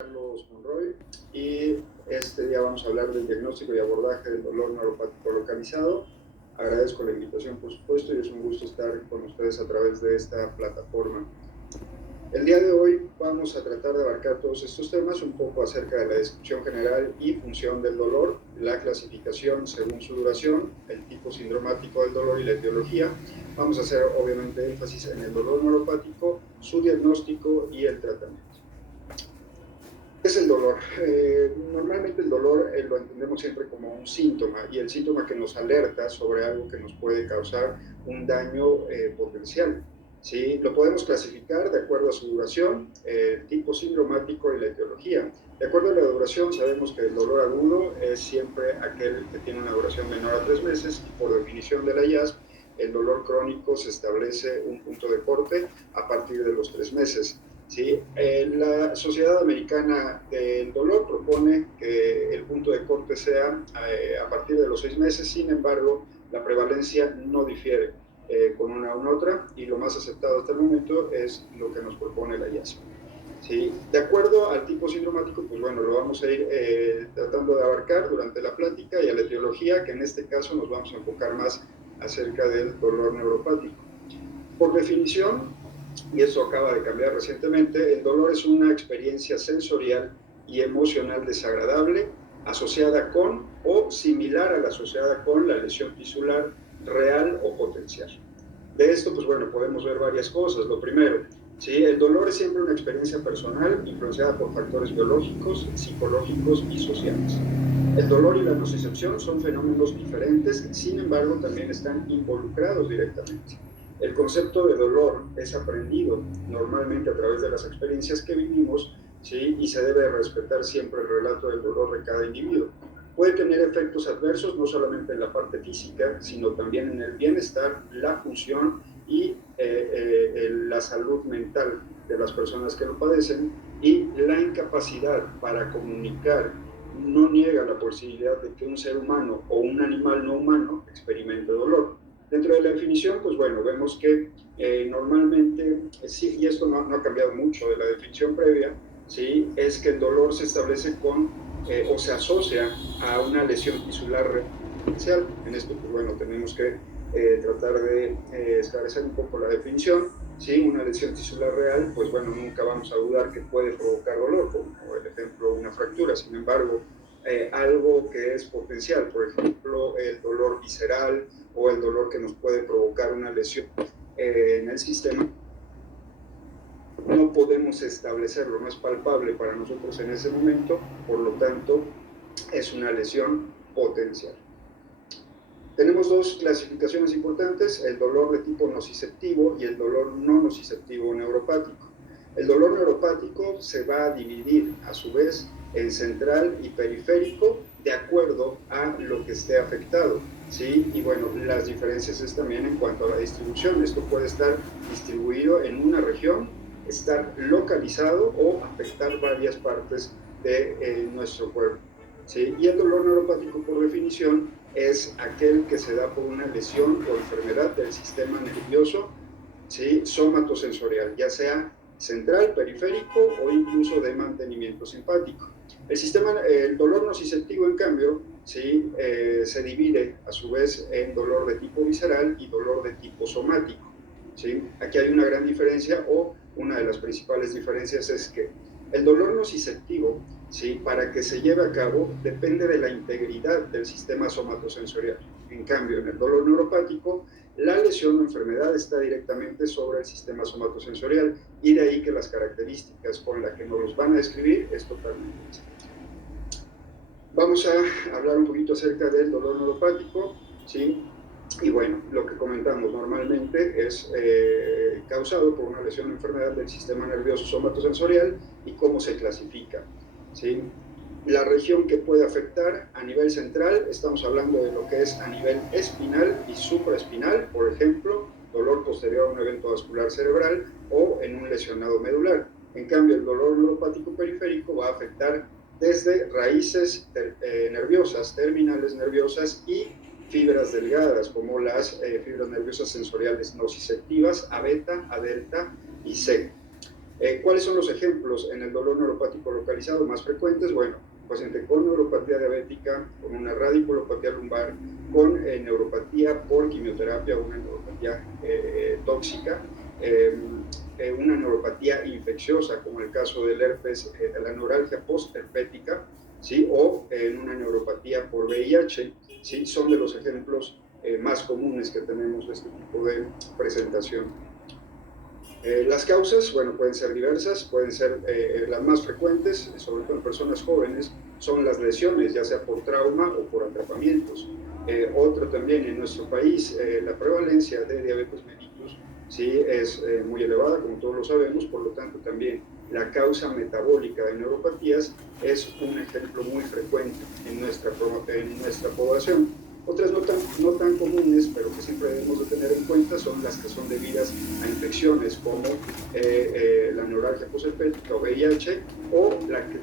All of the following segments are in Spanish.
Carlos Monroy y este día vamos a hablar del diagnóstico y abordaje del dolor neuropático localizado. Agradezco la invitación, por supuesto, y es un gusto estar con ustedes a través de esta plataforma. El día de hoy vamos a tratar de abarcar todos estos temas, un poco acerca de la descripción general y función del dolor, la clasificación según su duración, el tipo sindromático del dolor y la etiología. Vamos a hacer obviamente énfasis en el dolor neuropático, su diagnóstico y el tratamiento. ¿Qué es el dolor? Normalmente el dolor lo entendemos siempre como un síntoma, y el síntoma que nos alerta sobre algo que nos puede causar un daño potencial. ¿Sí? Lo podemos clasificar de acuerdo a su duración, el tipo sindromático y la etiología. De acuerdo a la duración, sabemos que el dolor agudo es siempre aquel que tiene una duración menor a 3 meses, y por definición de la IASP, el dolor crónico se establece un punto de corte a partir de los 3 meses. ¿Sí? La Sociedad Americana del Dolor propone que el punto de corte sea a partir de los 6 meses, sin embargo, la prevalencia no difiere con una u otra, y lo más aceptado hasta el momento es lo que nos propone la IASP. ¿Sí? De acuerdo al tipo sindromático, pues bueno, lo vamos a ir tratando de abarcar durante la plática, y a la etiología, que en este caso nos vamos a enfocar más acerca del dolor neuropático. Por definición, y eso acaba de cambiar recientemente, el dolor es una experiencia sensorial y emocional desagradable asociada con o similar a la asociada con la lesión tisular real o potencial. De esto, pues bueno, podemos ver varias cosas. Lo primero, ¿sí? El dolor es siempre una experiencia personal influenciada por factores biológicos, psicológicos y sociales. El dolor y la nocicepción son fenómenos diferentes, sin embargo, también están involucrados directamente. El concepto de dolor es aprendido normalmente a través de las experiencias que vivimos, ¿sí? Y se debe respetar siempre el relato del dolor de cada individuo. Puede tener efectos adversos no solamente en la parte física, sino también en el bienestar, la función y la salud mental de las personas que lo padecen, y la incapacidad para comunicar no niega la posibilidad de que un ser humano o un animal no humano experimente dolor. Dentro de la definición, pues bueno, vemos que normalmente, sí, y esto no ha cambiado mucho de la definición previa, ¿sí? Es que el dolor se establece con o se asocia a una lesión tisular potencial. En esto, pues bueno, tenemos que tratar de esclarecer un poco la definición. ¿Sí? Una lesión tisular real, pues bueno, nunca vamos a dudar que puede provocar dolor, como el ejemplo una fractura. Sin embargo, algo que es potencial, por ejemplo, el dolor visceral o el dolor que nos puede provocar una lesión en el sistema, no podemos establecerlo, no es palpable para nosotros en ese momento, por lo tanto, es una lesión potencial. Tenemos dos clasificaciones importantes: el dolor de tipo nociceptivo y el dolor no nociceptivo neuropático. El dolor neuropático se va a dividir a su vez en central y periférico de acuerdo a lo que esté afectado, ¿sí? Y bueno, las diferencias es también en cuanto a la distribución. Esto puede estar distribuido en una región, estar localizado o afectar varias partes de nuestro cuerpo, ¿sí? Y el dolor neuropático, por definición, es aquel que se da por una lesión o enfermedad del sistema nervioso, ¿sí? Somatosensorial, ya sea central, periférico o incluso de mantenimiento simpático. El dolor nociceptivo, en cambio, ¿sí? Se divide a su vez en dolor de tipo visceral y dolor de tipo somático, ¿sí? Aquí hay una gran diferencia, o una de las principales diferencias es que el dolor nociceptivo, ¿sí? Para que se lleve a cabo, depende de la integridad del sistema somatosensorial. En cambio, en el dolor neuropático, la lesión o enfermedad está directamente sobre el sistema somatosensorial, y de ahí que las características con las que nos los van a describir es totalmente distinta. Vamos a hablar un poquito acerca del dolor neuropático, ¿sí? Y bueno, lo que comentamos normalmente es causado por una lesión o enfermedad del sistema nervioso somatosensorial. ¿Y cómo se clasifica? ¿Sí? La región que puede afectar a nivel central, estamos hablando de lo que es a nivel espinal y supraespinal, por ejemplo, dolor posterior a un evento vascular cerebral o en un lesionado medular. En cambio, el dolor neuropático periférico va a afectar desde raíces nerviosas, terminales nerviosas y fibras delgadas, como las fibras nerviosas sensoriales nociceptivas A beta, A delta y C. ¿Cuáles son los ejemplos en el dolor neuropático localizado más frecuentes? Bueno, paciente con neuropatía diabética, con una radiculopatía lumbar, con neuropatía por quimioterapia, una neuropatía tóxica, una neuropatía infecciosa, como el caso del herpes, de la neuralgia postherpética, ¿sí? O en una neuropatía por VIH, ¿sí? Son de los ejemplos más comunes que tenemos de este tipo de presentación. Las causas, bueno, pueden ser diversas, pueden ser las más frecuentes, sobre todo en personas jóvenes, son las lesiones, ya sea por trauma o por atrapamientos. Otro también en nuestro país, la prevalencia de diabetes mellitus, sí, es muy elevada, como todos lo sabemos, por lo tanto también la causa metabólica de neuropatías es un ejemplo muy frecuente en nuestra población. Otras no tan comunes, pero que siempre debemos de tener en cuenta, son las que son debidas a infecciones como la neuralgia postherpética o VIH, o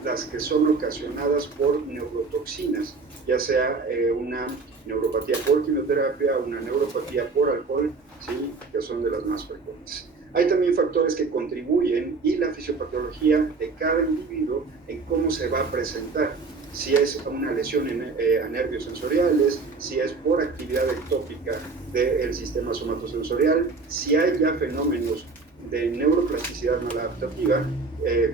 las que son ocasionadas por neurotoxinas, ya sea una neuropatía por quimioterapia, una neuropatía por alcohol, ¿sí? Que son de las más frecuentes. Hay también factores que contribuyen y la fisiopatología de cada individuo en cómo se va a presentar. Si es una lesión a nervios sensoriales, si es por actividad ectópica del sistema somatosensorial, si hay ya fenómenos de neuroplasticidad maladaptativa,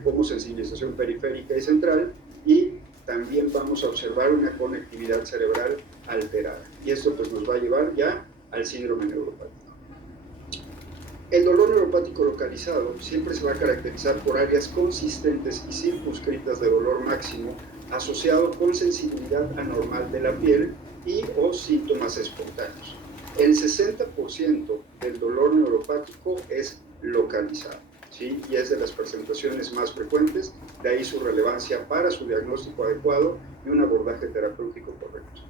como sensibilización periférica y central, y también vamos a observar una conectividad cerebral alterada. Y esto pues nos va a llevar ya al síndrome neuropático. El dolor neuropático localizado siempre se va a caracterizar por áreas consistentes y circunscritas de dolor máximo asociado con sensibilidad anormal de la piel y o síntomas espontáneos. El 60% del dolor neuropático es localizado, ¿sí? Y es de las presentaciones más frecuentes, de ahí su relevancia para su diagnóstico adecuado y un abordaje terapéutico correcto.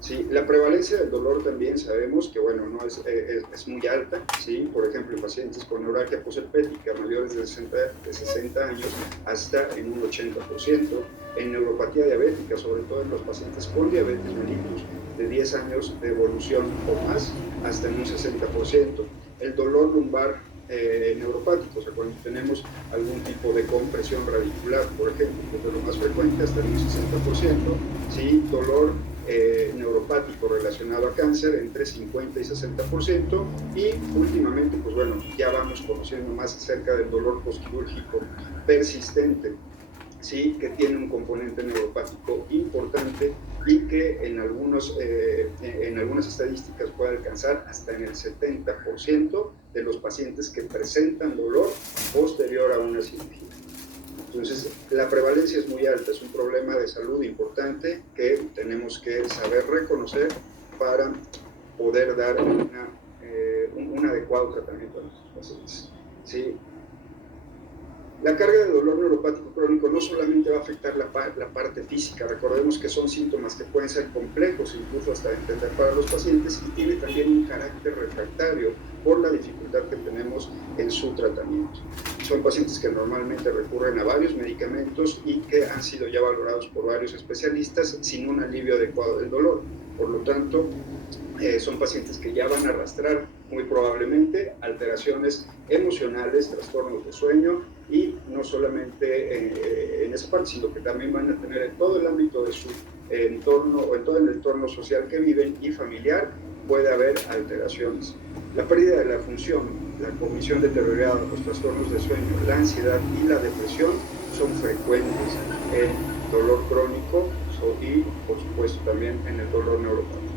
Sí, la prevalencia del dolor también sabemos que, bueno, no es muy alta, ¿sí? Por ejemplo, en pacientes con neuralgia postherpética mayores de 60 años hasta en un 80%, en neuropatía diabética, sobre todo en los pacientes con diabetes mellitus de 10 años de evolución o más, hasta en un 60%. El dolor lumbar neuropático, o sea, cuando tenemos algún tipo de compresión radicular, por ejemplo, que es de lo más frecuente, hasta en un 60%, ¿sí? Dolor neuropático relacionado a cáncer entre 50 y 60%, y últimamente, pues bueno, ya vamos conociendo más acerca del dolor postquirúrgico persistente, ¿sí? Que tiene un componente neuropático importante y que en algunas estadísticas puede alcanzar hasta en el 70% de los pacientes que presentan dolor posterior a una cirugía. Entonces, la prevalencia es muy alta, es un problema de salud importante que tenemos que saber reconocer para poder dar un adecuado tratamiento a nuestros pacientes, ¿sí? La carga de dolor neuropático crónico no solamente va a afectar la parte física, recordemos que son síntomas que pueden ser complejos, incluso hasta de entender para los pacientes, y tiene también un carácter refractario por la dificultad que tenemos en su tratamiento. Son pacientes que normalmente recurren a varios medicamentos y que han sido ya valorados por varios especialistas sin un alivio adecuado del dolor. Por lo tanto, son pacientes que ya van a arrastrar muy probablemente alteraciones emocionales, trastornos de sueño, y no solamente en esa parte, sino que también van a tener en todo el ámbito de su entorno o en todo el entorno social que viven y familiar, puede haber alteraciones. La pérdida de la función, la cognición deteriorada, los trastornos de sueño, la ansiedad y la depresión son frecuentes en dolor crónico y, por supuesto, también en el dolor neuropático.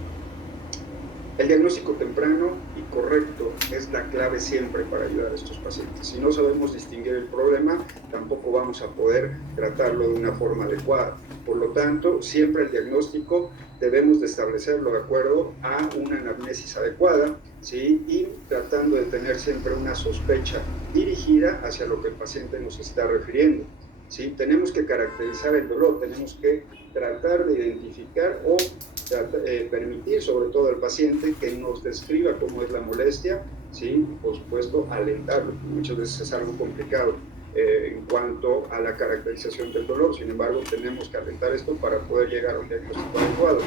El diagnóstico temprano y correcto es la clave siempre para ayudar a estos pacientes. Si no sabemos distinguir el problema, tampoco vamos a poder tratarlo de una forma adecuada. Por lo tanto, siempre el diagnóstico debemos de establecerlo de acuerdo a una anamnesis adecuada, ¿sí? Y tratando de tener siempre una sospecha dirigida hacia lo que el paciente nos está refiriendo, ¿sí? Tenemos que caracterizar el dolor, tenemos que tratar de identificar o permitir sobre todo al paciente que nos describa cómo es la molestia, ¿sí? Por supuesto, alentarlo, muchas veces es algo complicado en cuanto a la caracterización del dolor. Sin embargo, tenemos que alentar esto para poder llegar a un diagnóstico adecuado.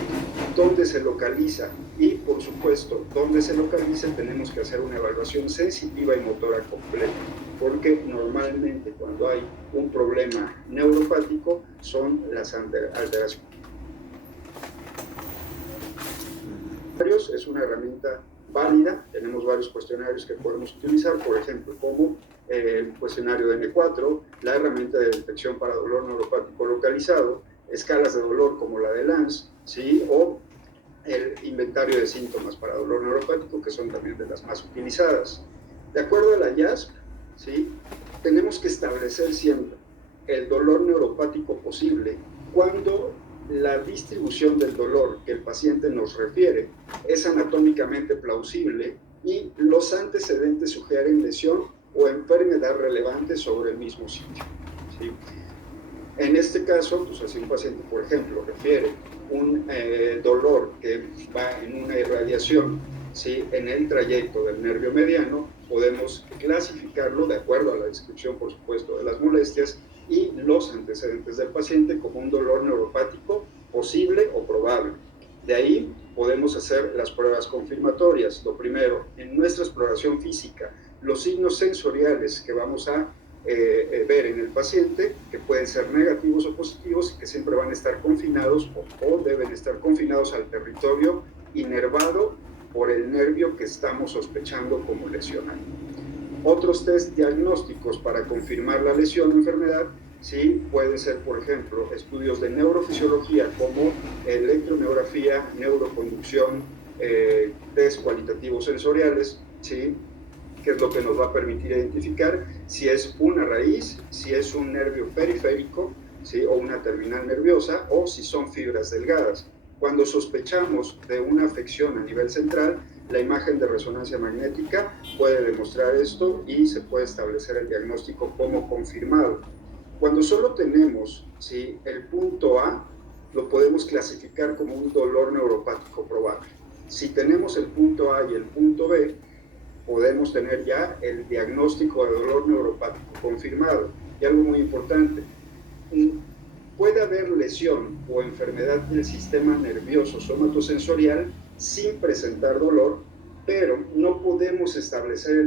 ¿Dónde se localiza? Y por supuesto, donde se localiza tenemos que hacer una evaluación sensitiva y motora completa. porque normalmente cuando hay un problema neuropático son las alteraciones. Es una herramienta válida, tenemos varios cuestionarios que podemos utilizar, por ejemplo, como el cuestionario de N4, la herramienta de detección para dolor neuropático localizado, escalas de dolor como la de Lance, ¿sí? O el inventario de síntomas para dolor neuropático, que son también de las más utilizadas. De acuerdo a la IASP, ¿sí? Tenemos que establecer siempre el dolor neuropático posible cuando la distribución del dolor que el paciente nos refiere es anatómicamente plausible y los antecedentes sugieren lesión o enfermedad relevante sobre el mismo sitio, ¿sí? En este caso, pues, si un paciente, por ejemplo, refiere un dolor que va en una irradiación, ¿sí?, en el trayecto del nervio mediano, podemos clasificarlo de acuerdo a la descripción, por supuesto, de las molestias y los antecedentes del paciente como un dolor neuropático posible o probable. De ahí podemos hacer las pruebas confirmatorias. Lo primero, en nuestra exploración física, los signos sensoriales que vamos a ver en el paciente, que pueden ser negativos o positivos y que siempre van a estar confinados o deben estar confinados al territorio inervado por el nervio que estamos sospechando como lesionado. Otros test diagnósticos para confirmar la lesión o enfermedad, sí, pueden ser, por ejemplo, estudios de neurofisiología como electromiografía, neuroconducción, test cualitativos sensoriales, ¿sí?, que es lo que nos va a permitir identificar si es una raíz, si es un nervio periférico, ¿sí?, o una terminal nerviosa, o si son fibras delgadas. Cuando sospechamos de una afección a nivel central, la imagen de resonancia magnética puede demostrar esto y se puede establecer el diagnóstico como confirmado. Cuando solo tenemos, ¿sí?, el punto A, lo podemos clasificar como un dolor neuropático probable. Si tenemos el punto A y el punto B, podemos tener ya el diagnóstico de dolor neuropático confirmado. Y algo muy importante, puede haber lesión o enfermedad del sistema nervioso somatosensorial sin presentar dolor, pero no podemos establecer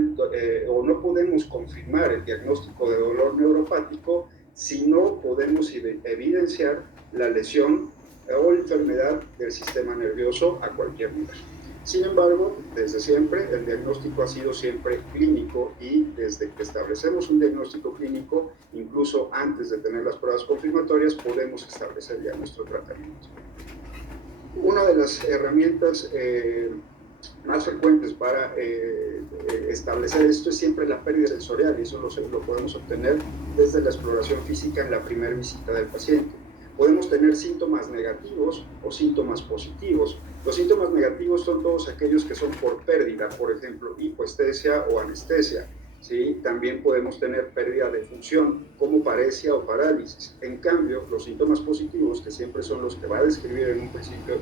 o no podemos confirmar el diagnóstico de dolor neuropático si no podemos evidenciar la lesión o enfermedad del sistema nervioso a cualquier nivel. Sin embargo, desde siempre, el diagnóstico ha sido siempre clínico y desde que establecemos un diagnóstico clínico, incluso antes de tener las pruebas confirmatorias, podemos establecer ya nuestro tratamiento. Una de las herramientas más frecuentes para establecer esto es siempre la pérdida sensorial, y eso lo podemos obtener desde la exploración física en la primera visita del paciente. Podemos tener síntomas negativos o síntomas positivos. Los síntomas negativos son todos aquellos que son por pérdida, por ejemplo, hipoestesia o anestesia, ¿sí? También podemos tener pérdida de función, como paresia o parálisis. En cambio, los síntomas positivos, que siempre son los que va a describir en un principio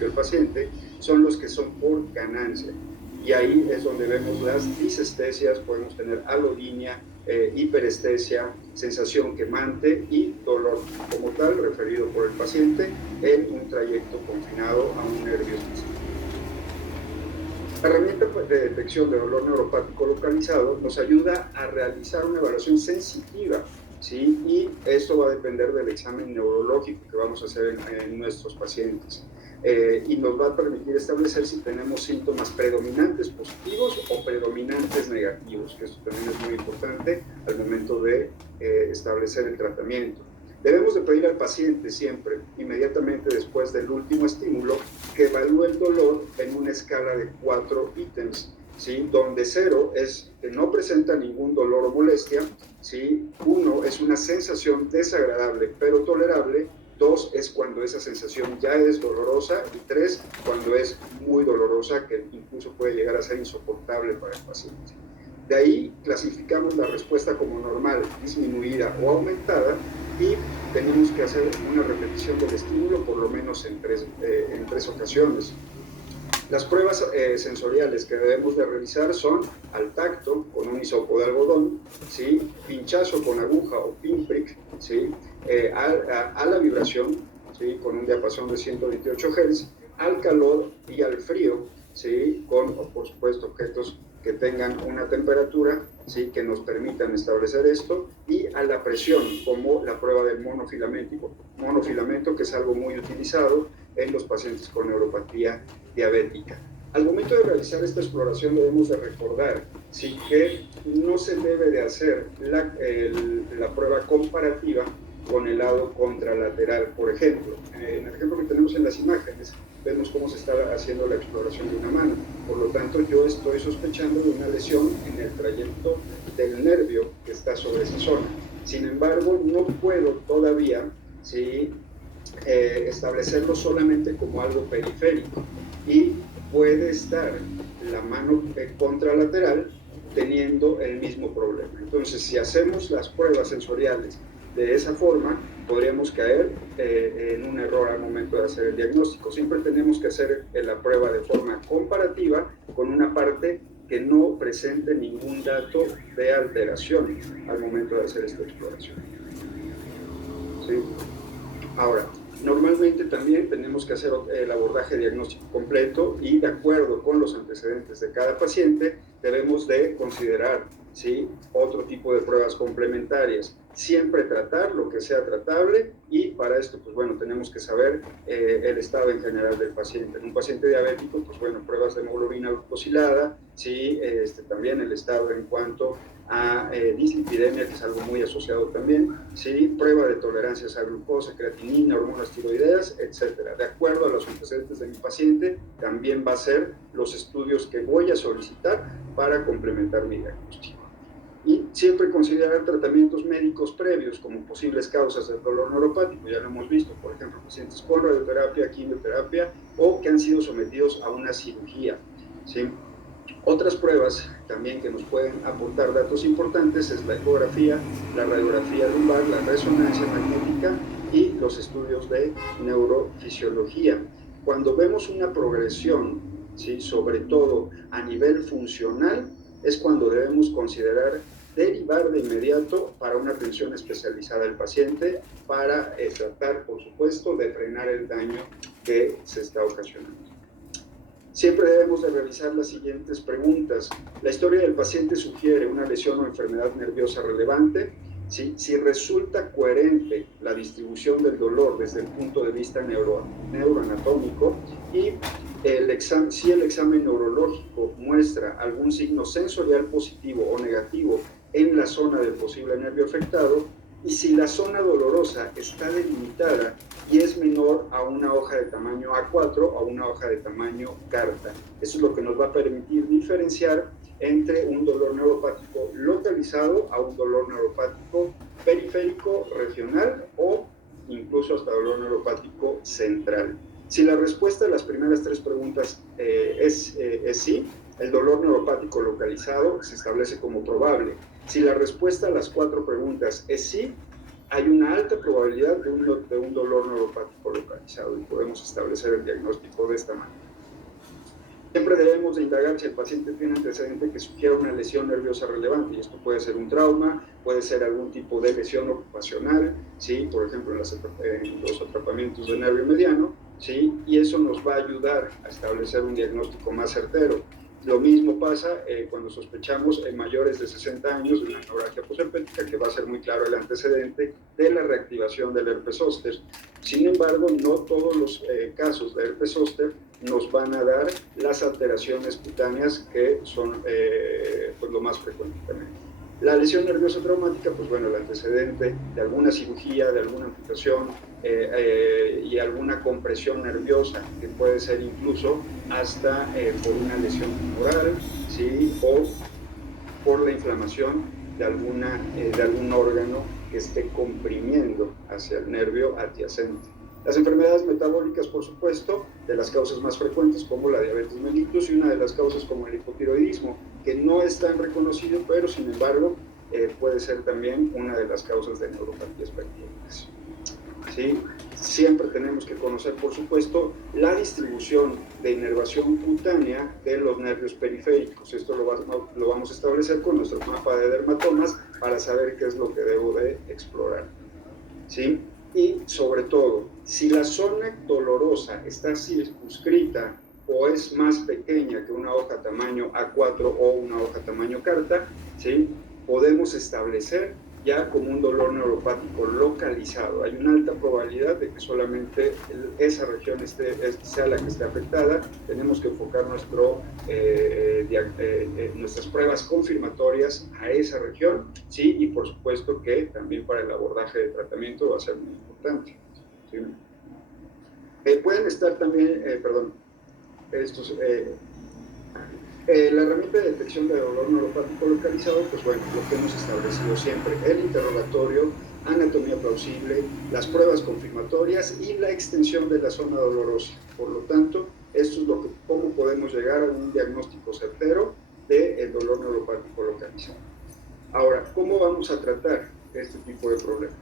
el paciente, son los que son por ganancia. Y ahí es donde vemos las disestesias, podemos tener alodinia, hiperestesia, sensación quemante y dolor como tal, referido por el paciente en un trayecto confinado a un nervio específico. La herramienta de detección de dolor neuropático localizado nos ayuda a realizar una evaluación sensitiva, ¿sí? Y esto va a depender del examen neurológico que vamos a hacer en nuestros pacientes. Y nos va a permitir establecer si tenemos síntomas predominantes positivos o predominantes negativos, que esto también es muy importante al momento de establecer el tratamiento. Debemos de pedir al paciente siempre, inmediatamente después del último estímulo, que evalúe el dolor en una escala de 4 ítems, ¿sí? Donde 0 es que no presenta ningún dolor o molestia, ¿sí? 1 es una sensación desagradable pero tolerable, 2 es cuando esa sensación ya es dolorosa y 3 cuando es muy dolorosa, que incluso puede llegar a ser insoportable para el paciente. De ahí clasificamos la respuesta como normal, disminuida o aumentada y tenemos que hacer una repetición del estímulo por lo menos en tres ocasiones. Las pruebas sensoriales que debemos de realizar son al tacto con un hisopo de algodón, ¿sí? Pinchazo con aguja o pinprick, ¿sí? A la vibración, ¿sí? Con un diapasón de 128 Hz, al calor y al frío, ¿sí? Con, por supuesto, objetos que tengan una temperatura ¿sí?, que nos permitan establecer esto, y a la presión, como la prueba del monofilamento, que es algo muy utilizado en los pacientes con neuropatía diabética. Al momento de realizar esta exploración debemos de recordar, sí, que no se debe de hacer la prueba comparativa con el lado contralateral. Por ejemplo, en el ejemplo que tenemos en las imágenes, vemos cómo se está haciendo la exploración de una mano. Por lo tanto, yo estoy sospechando de una lesión en el trayecto del nervio que está sobre esa zona. Sin embargo, no puedo todavía, ¿sí?, establecerlo solamente como algo periférico, y puede estar la mano contralateral teniendo el mismo problema. Entonces, si hacemos las pruebas sensoriales de esa forma, podríamos caer en un error al momento de hacer el diagnóstico. Siempre tenemos que hacer la prueba de forma comparativa con una parte que no presente ningún dato de alteración al momento de hacer esta exploración. ¿Sí? Ahora, normalmente también tenemos que hacer el abordaje diagnóstico completo, y de acuerdo con los antecedentes de cada paciente debemos de considerar, ¿sí?, otro tipo de pruebas complementarias. Siempre tratar lo que sea tratable, y para esto, pues bueno, tenemos que saber el estado en general del paciente. En un paciente diabético, pues bueno, pruebas de hemoglobina glucosilada, ¿sí?, también el estado en cuanto a dislipidemia, que es algo muy asociado también, ¿sí?, prueba de tolerancias a glucosa, creatinina, hormonas tiroideas, etcétera. De acuerdo a los antecedentes de mi paciente, también va a ser los estudios que voy a solicitar para complementar mi diagnóstico. Y siempre considerar tratamientos médicos previos como posibles causas del dolor neuropático. Ya lo hemos visto, por ejemplo, pacientes con radioterapia, quimioterapia, o que han sido sometidos a una cirugía, ¿sí? Otras pruebas también que nos pueden aportar datos importantes es la ecografía, la radiografía lumbar, la resonancia magnética y los estudios de neurofisiología. Cuando vemos una progresión, ¿sí?, sobre todo a nivel funcional, es cuando debemos considerar derivar de inmediato para una atención especializada al paciente, para tratar, por supuesto, de frenar el daño que se está ocasionando. Siempre debemos de realizar las siguientes preguntas. ¿La historia del paciente sugiere una lesión o enfermedad nerviosa relevante? ¿Sí? Si resulta coherente la distribución del dolor desde el punto de vista neuroanatómico, y si el examen neurológico muestra algún signo sensorial positivo o negativo en la zona del posible nervio afectado, y si la zona dolorosa está delimitada y es menor a una hoja de tamaño A4 o a una hoja de tamaño carta. Eso es lo que nos va a permitir diferenciar entre un dolor neuropático localizado a un dolor neuropático periférico, regional, o incluso hasta dolor neuropático central. Si la respuesta a las primeras tres preguntas es sí, el dolor neuropático localizado se establece como probable. Si la respuesta a las cuatro preguntas es sí, hay una alta probabilidad de un dolor neuropático localizado, y podemos establecer el diagnóstico de esta manera. Siempre debemos de indagar si el paciente tiene antecedente que sugiera una lesión nerviosa relevante, y esto puede ser un trauma, puede ser algún tipo de lesión ocupacional, ¿sí?, por ejemplo en los atrapamientos del nervio mediano, ¿sí?, y eso nos va a ayudar a establecer un diagnóstico más certero. Lo mismo pasa cuando sospechamos en mayores de 60 años de una neuralgia posherpética, que va a ser muy claro el antecedente de la reactivación del herpes zóster. Sin embargo, no todos los casos de herpes zóster nos van a dar las alteraciones cutáneas que son pues lo más frecuente también. La lesión nerviosa traumática, pues bueno, el antecedente de alguna cirugía, de alguna amputación y alguna compresión nerviosa, que puede ser incluso hasta por una lesión tumoral, ¿sí?, o por la inflamación de algún órgano que esté comprimiendo hacia el nervio adyacente. Las enfermedades metabólicas, por supuesto, de las causas más frecuentes como la diabetes mellitus, y una de las causas como el hipotiroidismo, que no es tan reconocido, pero sin embargo puede ser también una de las causas de neuropatías periféricas. ¿Sí? Siempre tenemos que conocer, por supuesto, la distribución de inervación cutánea de los nervios periféricos. Esto lo vamos a establecer con nuestro mapa de dermatomas para saber qué es lo que debo de explorar. ¿Sí? Y sobre todo, si la zona dolorosa está circunscrita o es más pequeña que una hoja tamaño A4 o una hoja tamaño carta, ¿sí? Podemos establecer ya como un dolor neuropático localizado. Hay una alta probabilidad de que solamente esa región sea la que esté afectada. Tenemos que enfocar nuestras pruebas confirmatorias a esa región, ¿sí? Y por supuesto que también para el abordaje de tratamiento va a ser muy importante, ¿sí? Pueden estar también, estos... la herramienta de detección de dolor neuropático localizado, pues bueno, lo que hemos establecido siempre, el interrogatorio, anatomía plausible, las pruebas confirmatorias y la extensión de la zona dolorosa. Por lo tanto, esto es cómo podemos llegar a un diagnóstico certero del dolor neuropático localizado. Ahora, ¿cómo vamos a tratar este tipo de problemas?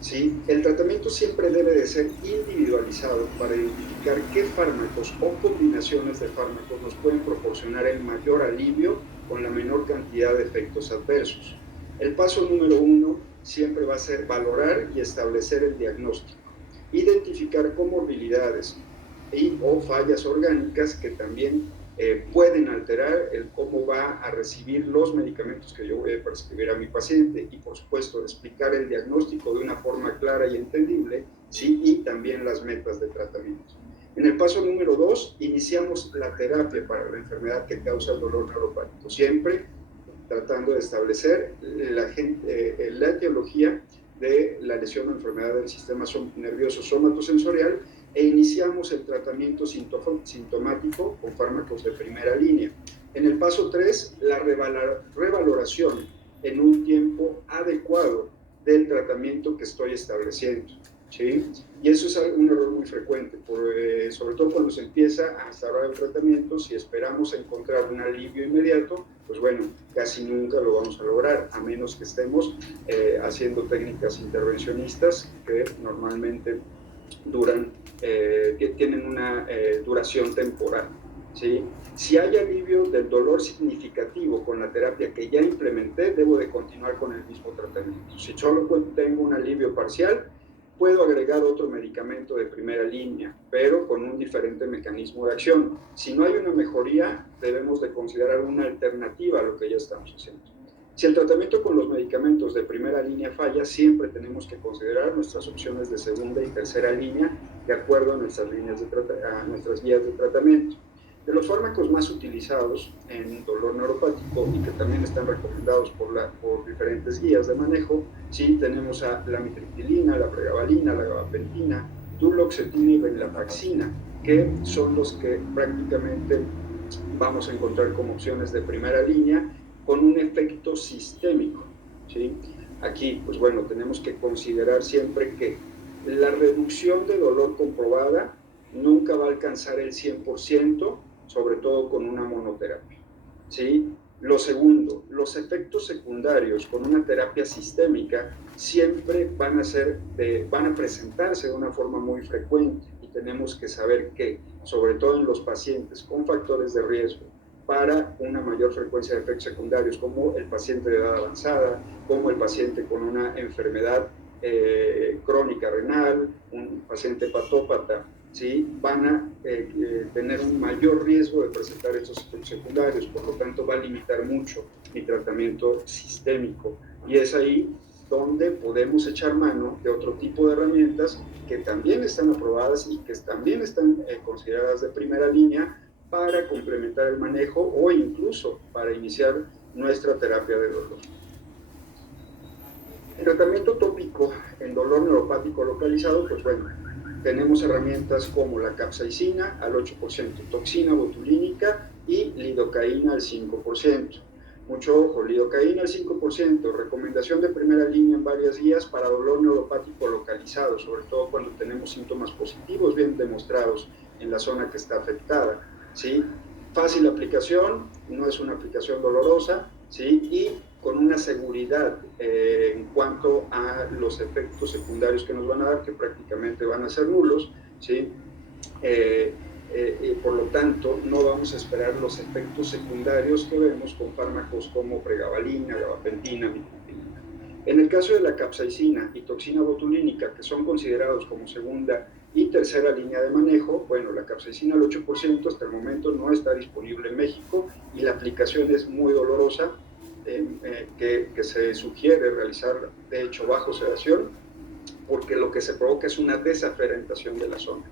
¿Sí? El tratamiento siempre debe de ser individualizado para identificar qué fármacos o combinaciones de fármacos nos pueden proporcionar el mayor alivio con la menor cantidad de efectos adversos. El paso número 1 siempre va a ser valorar y establecer el diagnóstico, identificar comorbilidades o fallas orgánicas que también pueden alterar el cómo va a recibir los medicamentos que yo voy a prescribir a mi paciente y, por supuesto, explicar el diagnóstico de una forma clara y entendible, ¿sí? Y también las metas de tratamiento. En el paso número 2, iniciamos la terapia para la enfermedad que causa el dolor neuropático, siempre tratando de establecer la etiología de la lesión o enfermedad del sistema nervioso somatosensorial e iniciamos el tratamiento sintomático con fármacos de primera línea. En el paso 3, la revaloración en un tiempo adecuado del tratamiento que estoy estableciendo, ¿sí? Y eso es un error muy frecuente, sobre todo cuando se empieza a instaurar el tratamiento. Si esperamos encontrar un alivio inmediato, pues bueno, casi nunca lo vamos a lograr, a menos que estemos haciendo técnicas intervencionistas que normalmente que tienen una duración temporal, ¿sí? Si hay alivio del dolor significativo con la terapia que ya implementé, debo de continuar con el mismo tratamiento. Si solo tengo un alivio parcial, puedo agregar otro medicamento de primera línea, pero con un diferente mecanismo de acción. Si no hay una mejoría, debemos de considerar una alternativa a lo que ya estamos haciendo. Si el tratamiento con los medicamentos de primera línea falla, siempre tenemos que considerar nuestras opciones de segunda y tercera línea de acuerdo a nuestras guías de tratamiento. De los fármacos más utilizados en dolor neuropático y que también están recomendados por diferentes guías de manejo, sí, tenemos a la amitriptilina, la pregabalina, la gabapentina, duloxetina y venlafaxina, que son los que prácticamente vamos a encontrar como opciones de primera línea con un efecto sistémico, ¿sí? Aquí, pues bueno, tenemos que considerar siempre que la reducción de dolor comprobada nunca va a alcanzar el 100%, sobre todo con una monoterapia, ¿sí? Lo segundo, los efectos secundarios con una terapia sistémica siempre van a presentarse de una forma muy frecuente y tenemos que saber que, sobre todo en los pacientes con factores de riesgo para una mayor frecuencia de efectos secundarios, como el paciente de edad avanzada, como el paciente con una enfermedad crónica renal, un paciente hepatópata, ¿sí? Van a tener un mayor riesgo de presentar estos efectos secundarios, por lo tanto va a limitar mucho mi tratamiento sistémico. Y es ahí donde podemos echar mano de otro tipo de herramientas que también están aprobadas y que también están consideradas de primera línea para complementar el manejo o incluso para iniciar nuestra terapia de dolor. El tratamiento tópico en dolor neuropático localizado, pues bueno, tenemos herramientas como la capsaicina al 8%, toxina botulínica y lidocaína al 5%. Mucho ojo, lidocaína al 5%, recomendación de primera línea en varias guías para dolor neuropático localizado, sobre todo cuando tenemos síntomas positivos bien demostrados en la zona que está afectada, ¿sí? Fácil aplicación, no es una aplicación dolorosa, ¿sí? Y con una seguridad en cuanto a los efectos secundarios que nos van a dar, que prácticamente van a ser nulos, ¿sí? Por lo tanto, no vamos a esperar los efectos secundarios que vemos con fármacos como pregabalina, gabapentina, amitriptilina. En el caso de la capsaicina y toxina botulínica, que son considerados como segunda y tercera línea de manejo, bueno, la capsaicina al 8% hasta el momento no está disponible en México y la aplicación es muy dolorosa, que se sugiere realizar, de hecho, bajo sedación, porque lo que se provoca es una desaferentación de la zona.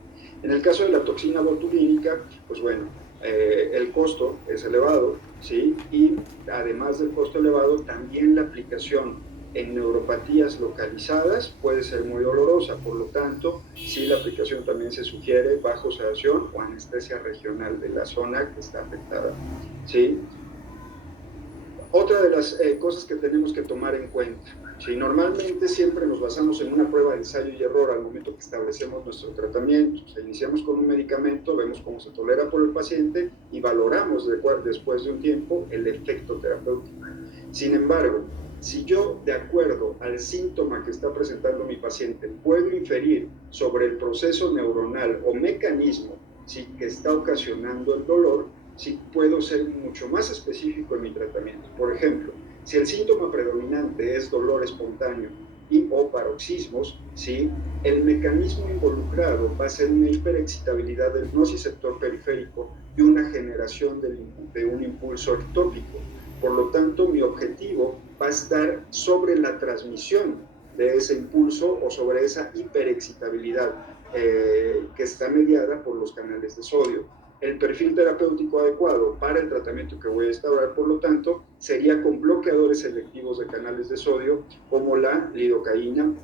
En el caso de la toxina botulínica, pues bueno, el costo es elevado, ¿sí? Y además del costo elevado, también la aplicación en neuropatías localizadas puede ser muy dolorosa, por lo tanto, sí, la aplicación también se sugiere bajo sedación o anestesia regional de la zona que está afectada, ¿sí? Otra de las cosas que tenemos que tomar en cuenta, ¿sí? Normalmente siempre nos basamos en una prueba de ensayo y error al momento que establecemos nuestro tratamiento. O sea, iniciamos con un medicamento, vemos cómo se tolera por el paciente y valoramos después de un tiempo el efecto terapéutico. Sin embargo, si yo, de acuerdo al síntoma que está presentando mi paciente, puedo inferir sobre el proceso neuronal o mecanismo, ¿sí?, que está ocasionando el dolor, sí puedo ser mucho más específico en mi tratamiento. Por ejemplo, si el síntoma predominante es dolor espontáneo o paroxismos, ¿sí?, el mecanismo involucrado va a ser una hiperexcitabilidad del nociceptor periférico y una generación de un impulso ectópico. Por lo tanto, mi objetivo va a estar sobre la transmisión de ese impulso o sobre esa hiperexcitabilidad que está mediada por los canales de sodio. El perfil terapéutico adecuado para el tratamiento que voy a instaurar, por lo tanto, sería con bloqueadores selectivos de canales de sodio, como la lidocaína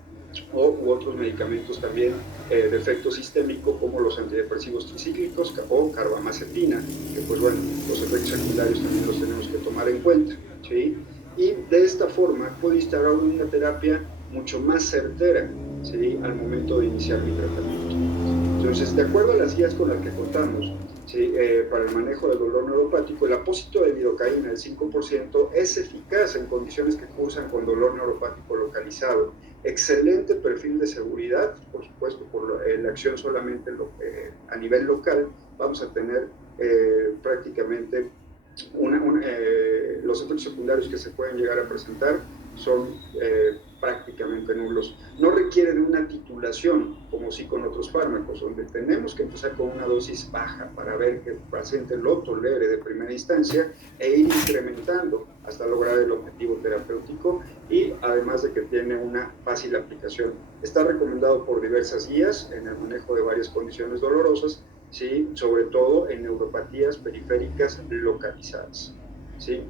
u otros medicamentos también de efecto sistémico, como los antidepresivos tricíclicos o carbamazepina, que pues bueno, los efectos secundarios también los tenemos que tomar en cuenta, ¿sí? Y de esta forma puedo instaurar una terapia mucho más certera, ¿sí?, al momento de iniciar mi tratamiento. Entonces, de acuerdo a las guías con las que contamos, ¿sí?, para el manejo del dolor neuropático, el apósito de lidocaína, el 5%, es eficaz en condiciones que cursan con dolor neuropático localizado. Excelente perfil de seguridad, por supuesto, por la acción solamente a nivel local, vamos a tener prácticamente los efectos secundarios que se pueden llegar a presentar son prácticamente nulos. No requiere de una titulación, como sí con otros fármacos, donde tenemos que empezar con una dosis baja para ver que el paciente lo tolere de primera instancia e ir incrementando hasta lograr el objetivo terapéutico, y además de que tiene una fácil aplicación. Está recomendado por diversas guías en el manejo de varias condiciones dolorosas, ¿sí?, sobre todo en neuropatías periféricas localizadas, ¿sí?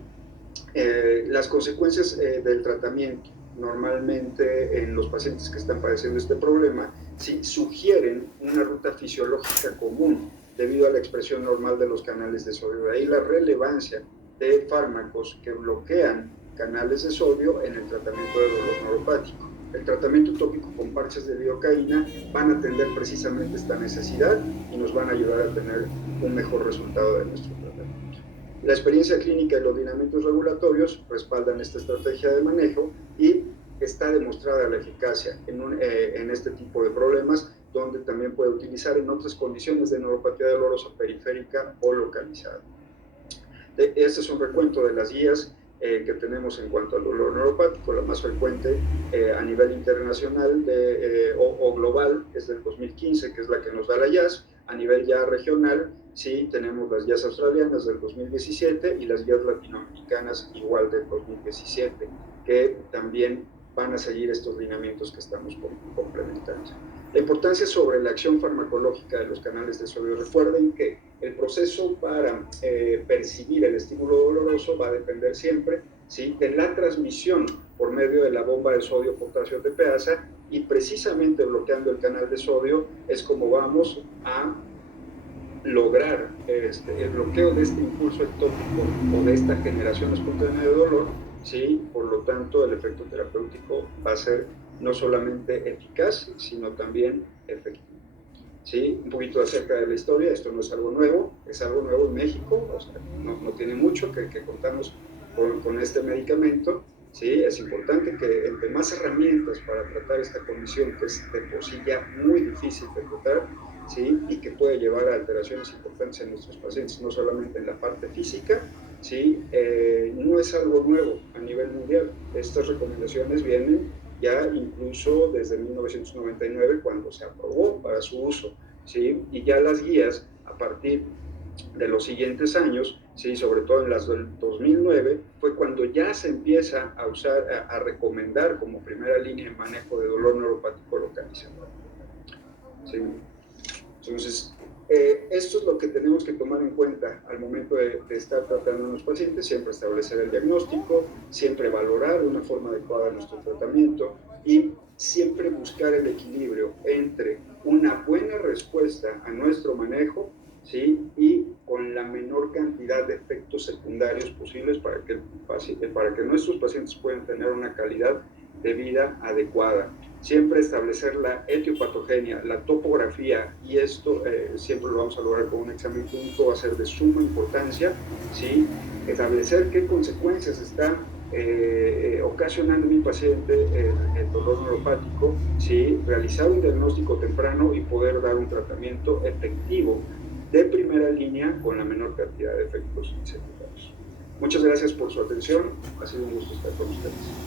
Las consecuencias del tratamiento normalmente en los pacientes que están padeciendo este problema, sí sugieren una ruta fisiológica común debido a la expresión normal de los canales de sodio. De ahí la relevancia de fármacos que bloquean canales de sodio en el tratamiento del dolor neuropático. El tratamiento tópico con parches de lidocaína van a atender precisamente esta necesidad y nos van a ayudar a tener un mejor resultado de nuestro tratamiento. La experiencia clínica y los lineamientos regulatorios respaldan esta estrategia de manejo y está demostrada la eficacia en este tipo de problemas, donde también puede utilizar en otras condiciones de neuropatía dolorosa periférica o localizada. Este es un recuento de las guías que tenemos en cuanto al dolor neuropático. La más frecuente a nivel internacional o global es del 2015, que es la que nos da la IAS. A nivel ya regional, sí, tenemos las guías australianas del 2017 y las guías latinoamericanas igual del 2017, que también van a seguir estos lineamientos que estamos complementando. La importancia sobre la acción farmacológica de los canales de sodio. Recuerden que el proceso para percibir el estímulo doloroso va a depender siempre, ¿sí?, de la transmisión por medio de la bomba de sodio-potasio tepeasa, y precisamente bloqueando el canal de sodio es como vamos a lograr el bloqueo de este impulso ectópico o de esta generación espontánea de dolor, ¿sí? Por lo tanto, el efecto terapéutico va a ser no solamente eficaz, sino también efectivo. ¿Sí? Un poquito acerca de la historia. Esto no es algo nuevo, es algo nuevo en México, o sea, no tiene mucho que contamos con este medicamento, ¿sí? Es importante que entre más herramientas para tratar esta condición, que es de por sí ya muy difícil de tratar, ¿sí?, y que puede llevar a alteraciones importantes en nuestros pacientes, no solamente en la parte física, ¿sí? No es algo nuevo a nivel mundial. Estas recomendaciones vienen ya incluso desde 1999, cuando se aprobó para su uso, ¿sí? Y ya las guías, a partir de los siguientes años, ¿sí? Sobre todo en las del 2009, fue cuando ya se empieza a usar, a recomendar como primera línea de manejo de dolor neuropático localizado. ¿Sí? Entonces, esto es lo que tenemos que tomar en cuenta al momento de estar tratando a los pacientes: siempre establecer el diagnóstico, siempre valorar de una forma adecuada nuestro tratamiento y siempre buscar el equilibrio entre una buena respuesta a nuestro manejo, ¿sí? Y con la menor cantidad de efectos secundarios posibles para que nuestros pacientes puedan tener una calidad de vida adecuada. Siempre establecer la etiopatogenia, la topografía, y esto siempre lo vamos a lograr con un examen clínico, va a ser de suma importancia, ¿sí? Establecer qué consecuencias está ocasionando en mi paciente el dolor neuropático, ¿sí? Realizar un diagnóstico temprano y poder dar un tratamiento efectivo de primera línea con la menor cantidad de efectos secundarios. Muchas gracias por su atención, ha sido un gusto estar con ustedes.